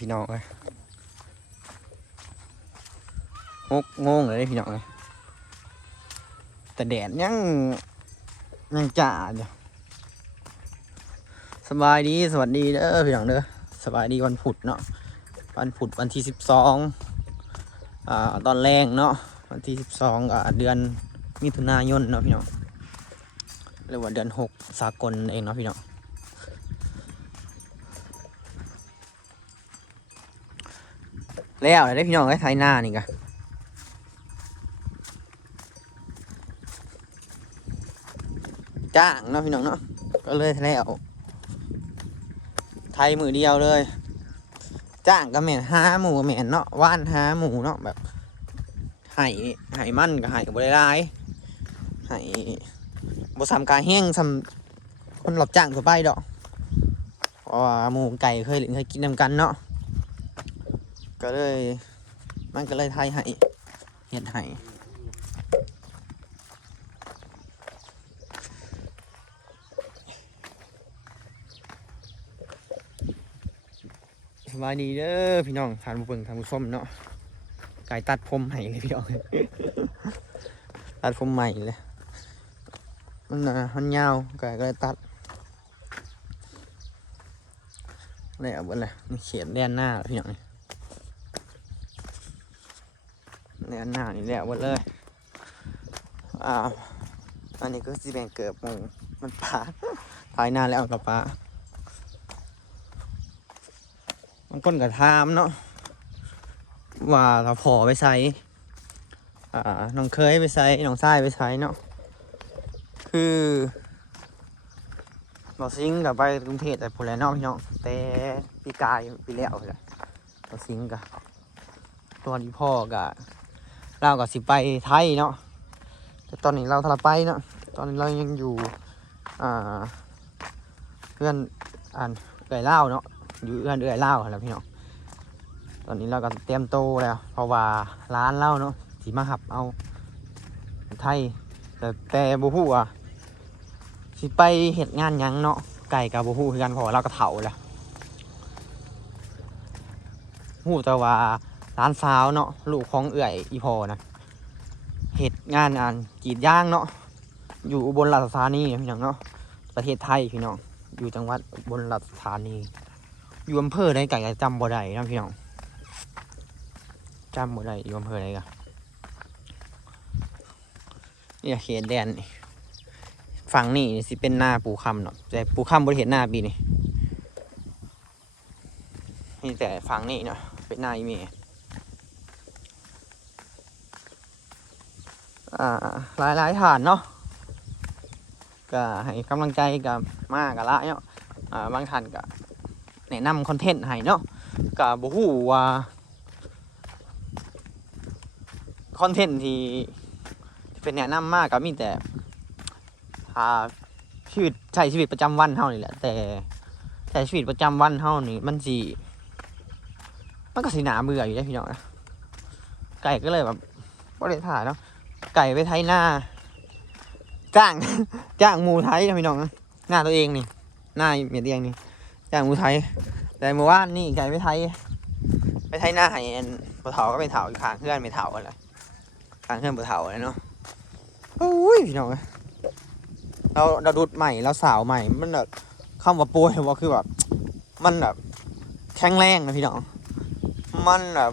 พี่น้องเลยหกโมงเลยพี่น้องเลยแต่แดดยังยังจ่าอยู่สบายดีสวัสดีเด้อพี่น้องเด้อสบายดีวันพุธเนาะวันพุธวันที่สิบสองอ่าตอนแรงเนาะวันที่สิบสองเดือนมิถุนายนเนาะพี่น้องหรือว่าเดือนหกสากลเองเนาะพี่น้อง แล้วได้พี่น้องไอ้ไทยหน้านี่กะจ้างเนาะพี่น้องเนาะก็เลยแล้วไทยมือเดียวเลย จ้างก็แม่นห้าหมูก็แม่นเนาะว่านห้าหมูเนาะแบบไห่ไห่มั่นก็ไห่บริลายไห่บสามกาแห้งสำคนหลับจ้างทั่วไปดอกเพราะว่าหมูไก่เคยเล่นเคยกินนำกันเนาะ ก็เลย มันก็เลยไทยให้เฮ็ดให้สบายดีเด้อพี่น้องทานบุเบิงทานบุส้มเนาะไก่ตัดผมใหม่เลยพี่น้องตัดผมใหม่เลยมันน่ะมันยาวไก่ก็เลยตัดเลยเอาเบนเลยเขียนแดนหน้าพี่น้อง นี่เนี่ยหน้านี่แหละหมดเลย อ่า อันนี้ก็สิแบ่งเกิดมูมันปลาภายหน้าแล้วกับปลามันก้นกับทามเนาะ ว่าเราพอไปใส่อ่า น้องเคยไปใส่น้องทรายไปใส่เนาะ คือเราซิงกับไปกรุงเทพแต่พลแลนอกพี่น้องแต่ปีกายปีแล้วเลยเราซิงกับตัวนี้พ่อกับ เราก็สิไปไทยเนาะแต่ตอนนี้เราทละไปเนาะตอนนี้เรายังอยู่อ่าเพื่อนอ่านเอื่อยเล่าเนาะอยู่เพื่อนเอื่อยเล่าแล้วพี่เนาะตอนนี้เราก็เตรียมโตแล้วเพราะว่าร้านเล่าเนาะสีมาหับเอาไทย แต่แต่บุฮูอะสิไปเห็ดงานหยังเนาะไก่กับบุฮูคือกันพอเราก็เถาแล้วฮู้แต่ว่า ร้านสาวเนาะลูกของเอื่อยอีพอนะเหตุงานอ่านกีดย่างเนาะอยู่อุบลราชธานีพี่น้องเนาะประเทศไทยพี่น้องอยู่จังหวัดอุบลราชธานีอยู่อำเภอใดไก่จำบ่ได้นะพี่น้องจำบ่ได้อยู่อำเภอใดกะเนี่ยเขตแดนฝั่งนี่สิเป็นหน้าปูคำเนาะแต่ปูคำบริเห็นหน้าปีนี่นี่แต่ฝั่งนี่เนาะเป็นหน้ายเมีอ่ หลายหลายฐานเนาะก็ให้กำลังใจกับมากกับละเนาะบางท่านก็แนะนำคอนเทนต์ให้เนาะก็บ่ฮู้ว่าคอนเทนต์ที่ที่เป็นแนะนำมากก็มีแต่อ่าชีวิตใช้ชีวิตประจำวันเฮานี่แหละ แต่ใช้ชีวิตประจำวันเฮานี่มันสิมันก็สีหนาเบื่ออยู่ได้พี่น้องนะไก่ก็เลยแบบบริถ่ายเนาะ ไก่ไปไทยหน้า จ้าง จ้างหมูไทยนะพี่น้องหน้าตัวเองนี่ หน้าเมียเตียงนี่ จ้างหมูไทย แต่เมื่อวานนี่ไก่ไปไทย ไปไทยหน้าให้อันปะเถาก็ไปเถาอยู่ข้างเพื่อนไปเถาอะไรขางเพื่อนปะเถาอะไรเนาะโอ้ยพี่น้องเราเราดูดใหม่เราสาวใหม่มันแบบคำว่าป่วยว่าคือแบบ มันแบบแข็งแรงนะพี่น้อง มันแบบ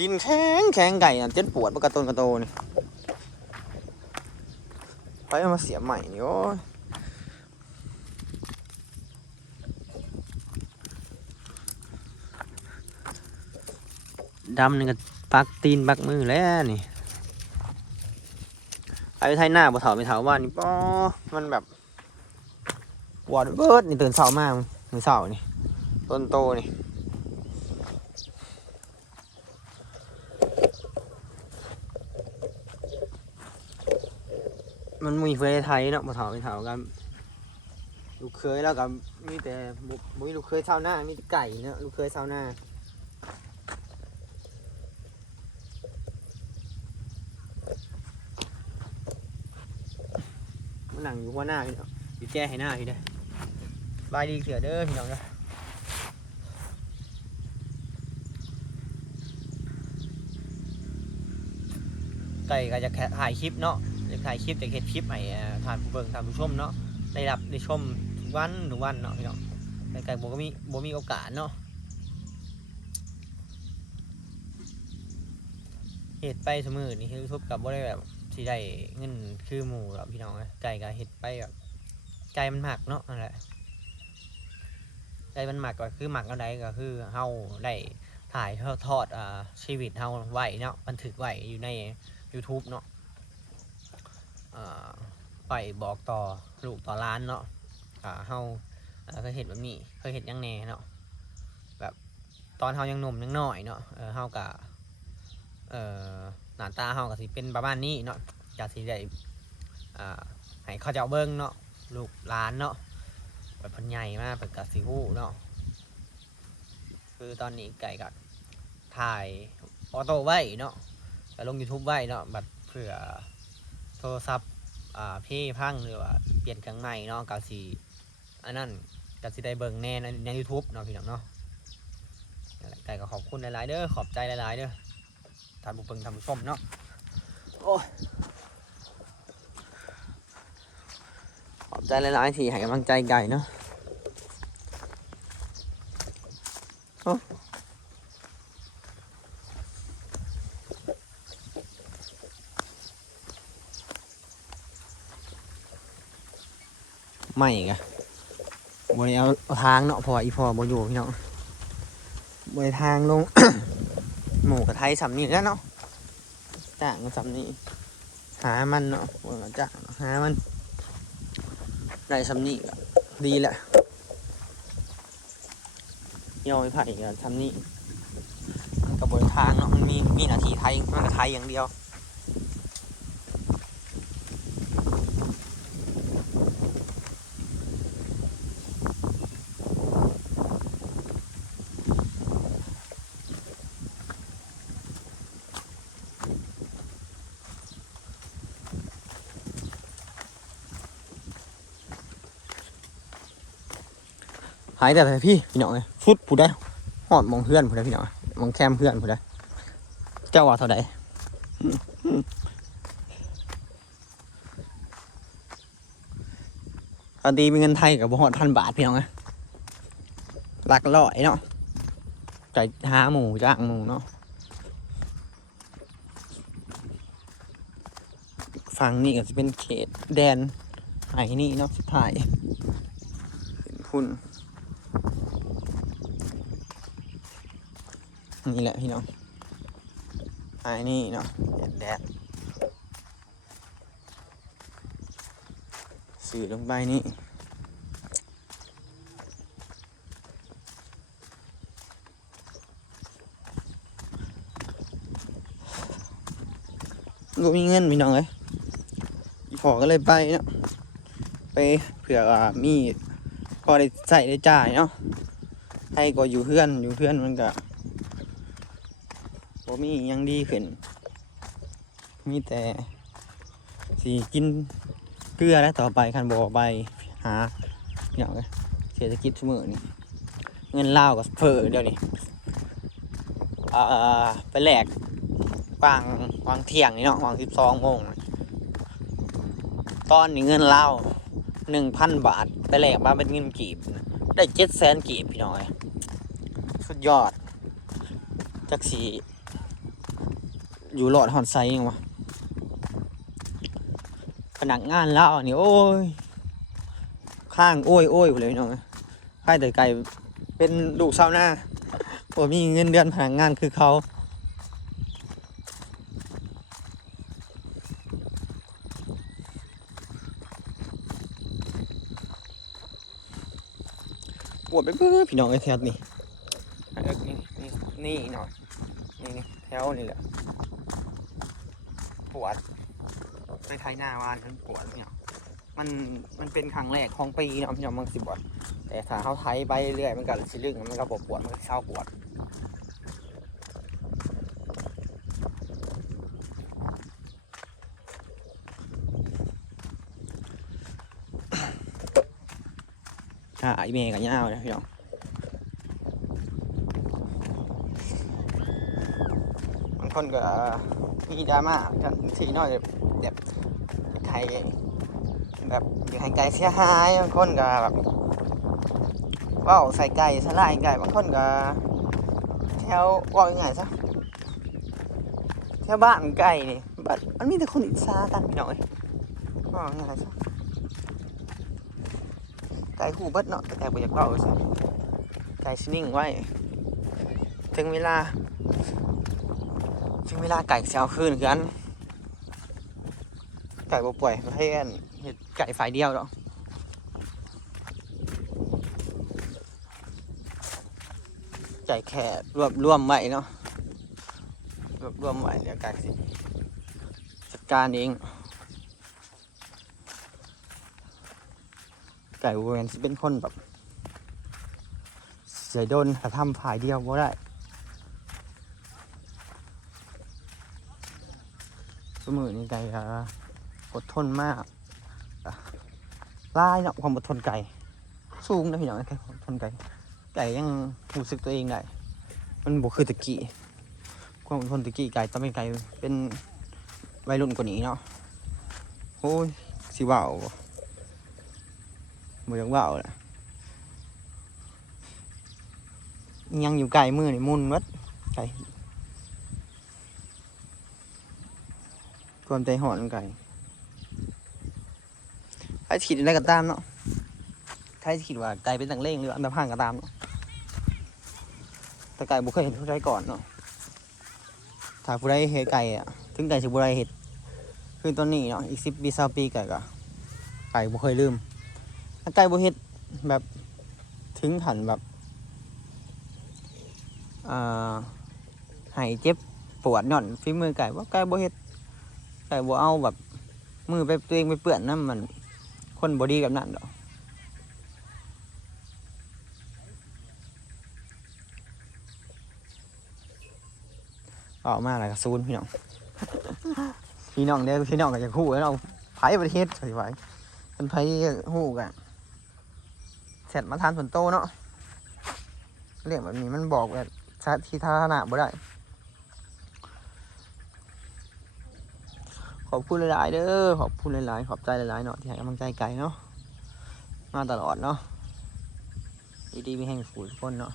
ดินแข็งแข็งไก่อะเจ็ดปวดปกระตุนกระโตนี่ไปเอามาเสียใหม่นี่โอ้ยดำนี่ก็ปักตีนปักมือแล้วนี่ไปไทยหน้าบ่เถาไม่เถาว่านี่ป้อมันแบบปวดเบิดนี่ตื่นเช้ามากมือเช้านี่ต้นโตนี่ มันมีเฟยไทยเนาะมาถามไปถามกันลูกเคยแล้วกับมีแต่บุ้ยลูกเคยเช้าหน้ามีไก่เนาะลูกเคยเช้าหน้าหนังอยู่ว่าหน้าพี่เนาะอยู่แจ้ให้หน้าพี่เด้บายดีเสือเด้อพี่น้องเด้อไก่ก็จะถ่ายคลิปเนาะ ถ่ายคลิปจะเฮ็ดคลิปให้อ่าทานผู้เบิ่งทานผู้ชมเนาะได้รับได้ชมทุกวันทุกวันเนาะพี่น้องแต่ไก่บ่ก็มีบ่มีโอกาสเนาะเฮ็ดไปเสมอนี่คือทุบกับบ่ได้แบบสิได้เงินคือหมู่หรอกพี่น้องไก่ก็เฮ็ดไปแบบใจมันหมักเนาะนั่นแหละใจมันหมักก็คือหมักเอาใดก็คือเฮาได้ถ่ายทอดอ่าชีวิตเฮาไว้เนาะบันทึกไว้อยู่ใน YouTube เนาะ ไปบอกต่อลูกต่อร้านเนาะอ่าเฮาเคยเห็นแบบนี้เคยเห็นยังแน่เนาะแบบตอนเฮายังหนุ่มยังน้อยเนาะเฮากะเอ่อหน้าตาเฮาก็สิเป็นประมาณนี้เนาะจะสิได้อ่ให้เขาเจ้าเบิ่งเนาะลูกหลานเนาะแบบเพันใหญ่มากเป็นกะสิฮู้เนาะคือตอนนี้ไก่ก็ถ่ายออโต้ไว้เนาะแต่ลง YouTube ไว้เนาะแบัดเผื่อ โทรศัพท์อ่าพี่พังหรือว่าเปลี่ยนเครื่องใหม่เนาะกาสีอันนั้นกาสีได้เบิ่งแน่ในใน YouTube เนาะพี่น้องเนาะไก่ก็ขอบคุณหลายๆเด้อขอบใจหลายๆเด้อท่านผู้เบิ่งท่านผู้ชมเนาะโอ้ยขอบใจหลายๆที่ให้กำลังใจไก่เนาะ ไม่ไงบริเอาเอาทางเนาะพออีพอบอยู่พี่น้องบริทางลง หมูกับไทยสำนี่แล้วเนาะจ้างสำนี่หามันเนาะบริจ้างหามันได้สำนี่ก็ดีแหละย่อยไผ่กับสำนี่มันกับบริทางเนาะมันมีมีหนาทีไทยมันกับไทยอย่างเดียว หายแต่พี่พี่น้องเลยฟุตผู้ได้หอดมองเพื่อนผู้ได้พี่น้องมองแคมเพื่อนผู้ได้เจ้าว่าเท่าใดตอนดีเป็นเงินไทยกับบ่หอดพันบาทพี่น้องเลยหลักร้อยเนาะใจหาหมูจ้างหมูเนาะฝั่งนี้ก็จะเป็นเขตแดนไหนี่เนาะสุดท้ายเป็นพุ่น นี่แหละพี่น้องไอ้นี่เนาะแดดแดดสื่อลงไปนี่ก็มีเงินพี่น้องเลยพอก็เลยไปเนาะ ไปเผื่อมีพอได้ใส่ได้จ่ายเนาะ ให้ก็อยู่เพื่อนอยู่เพื่อนมันก็ มีหยังดีขึ้น มีแต่สีกินเกลือแล้วต่อไปคันบ่ไปหาอย่าเลยเศรษฐกิจเสมอนี่เงินเลากับเฟอเดี๋ยวนี้อ่าไปแหลกวางวางเที่ยงนี่เนาะวางสิบสองโมงตอนนี้เงินเลาหนึ่งพันบาท ไปแหลกมาเป็นเงินกีบ ได้เจ็ดแสนกีบพี่น้อย สุดยอด จักสี อยู่หลอดหอนไซยังวะพนักงานเล่านี่โอ้ย ข้างโอ้ยโอ้ยไปเลยพี่น้องค่ายแต่ไก่เป็นลูกชาวนาผมมีเงินเดือนพนักงานคือเขาปวดไปเพื่อพี่น้องไอ้แถวนี่ไอ้เอิ๊กนี่นี่นี่หน่อยนี่แถวนี่แหละ ปวด ไปไทยหน้าวานมันปวดเนี่ย มันมันเป็นครั้งแรกของปีเนาะพี่น้องมันสิบวดแต่ถ้าเขาไทยไปเรื่อยมันก็สิลึงมันก็ปวดปวดมันก็เศร้าปวดอ่าไอเมย์กับย่าวนะพี่น้องบางคนก็ มีดราม่ากันทีน้อยแบบไทยแบบอยากให้ไก่เสียหายบางคนก็แบบเว่าใส่ไก่สลายไก่บางคนก็แถวว่ายังไงซะแถวบ้านไก่นี่บัดมันมีแต่คนอิจฉากันพี่น้อยเว่ายังไงซะไก่คู่เบิดเนาะแต่บ่อยากเว้าซะไก่สนิ่งไว้ ถึงเวลา ถึงเวลาไก่เสียเอาคืนคือกัน ไก่บ่ป่วยประเทศเฮ็ดไก่ฝ่ายเดียวดอกไก่แค่รวบรวมไว้เนาะรวบรวมไว้เดี๋ยวไก่สิจัดการเองไก่บ่แม่นสิเป็นคนแบบเสียโดนถ้าทำฝ่ายเดียวบ่ได้ มือนี่ไก่ก็อดทนมากลายเนาะความอดทนไก่สูงนะพี่น้องไก่อดทนไก่ไก่ยังรู้สึกตัวเองได้มันบวคือตะกี้ความอดทนตะกี้ไก่ต้องเป็นไก่เป็นวัยรุ่นกว่านี้เนาะโอ้ยสิว่าวบ่บ่อยากว่าวแหละยังอยู่ไก่มือนี่มุนวัดไก่ ความใจหอนไก่ใครขีดอะไรก็ตามเนาะใครขีดว่าไก่เป็นตังเล่งหรืออันดับห้างก็ตามเนาะแต่ไก่บุเคยเห็นผู้ใดก่อนเนาะถ้าผู้ใดเห็นไก่อะถึงไก่สิบุไรเห็ดคือตอนนี้เนาะอีกสิบปีสาปีไก่ก็ไก่บุเคยลืมถ้าไก่บุเห็ดแบบถึงขันแบบอ่าหายเจ็บปวดหย่อนฝีมือไก่ว่าไก่บุเห็ด แต่บ่เอาแบบ มือไปตัวเองไปเปื้อนนั่นมัน คนบอดีกับนั่นดอกออกมาอะไรกับซูนพี่น้อง พี่น้องเด้อพี่น้องก็อยากฮู้แล้วเราไผประเทศสวยไว้เป็นไผฮู้กันเสร็จมาทานฝนโตเนาะเรื่องแบบนี้มันบอกแบบที่ทานะบ่ได้ ขอบคุณหลายๆเด้อขอบคุณหลายๆขอบใจหลายๆเนาะที่ให้กำลังใจไก่เนาะมาตลอดเนาะดีๆมีแห่งฝูทุกคนเนาะ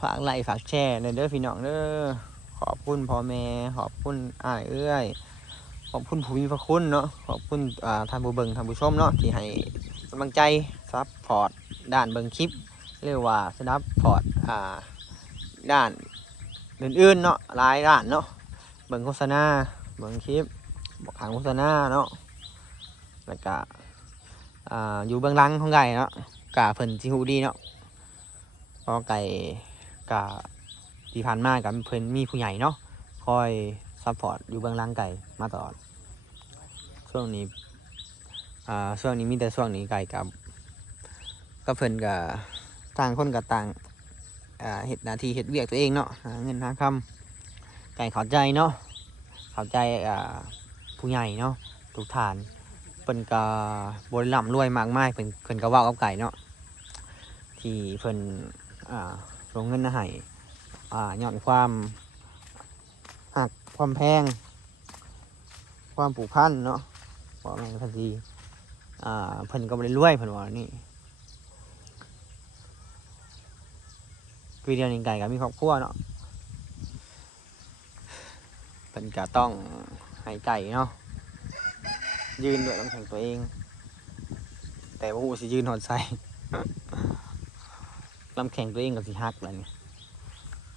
ฝากไลค์ฝากแชร์ในอยเด้อพี่น้องเด้อขอบคุณพ่อแม่ขอบคุณอ้ายเอ้ยขอบคุณผู้มีพระคุณเนาะขอบคุณอ่าท่านผู้เบิ่งท่านผู้ชมเนาะที่ให้กำลังใจซับพอร์ตด้านเบิ่งคลิปเรียกว่าสนับพอร์ตอ่าด้านอื่นๆเนาะหลายด้านเนาะเบิ่งโฆษณาเบิ่งคลิป บอกทางโฆษณาเนาะแล้วก็อยู่เบื้องหลังของไก่เนาะกาเพิ่นสิฮูดีเนาะพราะไก่กาที่ผ่านมากับเพิ่นมีผู้ใหญ่เนาะคอยซัพพอร์ตอยู่เบื้องหลังไก่มาตลอดช่วงนี้อ่าช่วงนี้มีแต่ช่วงนี้ไก่กับก็เพิ่นกับต่างคนกับต่างอ่าเฮ็ดนาทีเฮ็ดเวียกตัวเองเนาะเงินหาคำไก่เข้าใจเนาะเข้าใจอ่า ผู้ใหญ่เนาะทุกฐานเพิ่นก็บริล่ำรวยมากมายเพิ่นเพิ่นก็ว้ากับไก่เนาะที่เพิ่นอ่าลงเงินมาให้อ่าย้อนความหักความแพง ความผูกพันเนาะว่าแม่นทันทีอ่าเพิ่นก็บ่ได้รวยเพิ่นว่านี่คือเดียวนี้ไก่ก็มีครอบครัวเนาะเป็นก็ต้อง ให้ไก่เนาะยืนด้วยลำแข่งตัวเอง แต่ว่าหูสิยืนหอดใส่ลำแข่งตัวเองกับสิฮักเลยนี่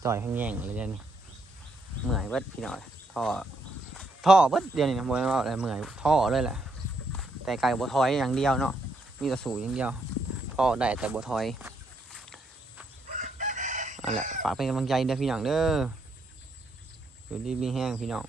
จ่อยข้างแย่งเลยเดี๋ยวนี้เหมื่อยเบิดพี่น้อยท่อท่อเบิดเดี๋ยวนี้นะมวยว่าอะไรเหมื่อยท่อเลยแหละแต่ไก่บัวทอยอย่างเดียวเนาะมีแต่สูอย่างเดียวท่อได้แต่บัวทอยนั่นแหละฝากเป็นกำลังใจเด้อพี่น้องเด้ออยู่ดีมีแห้งพี่น้อง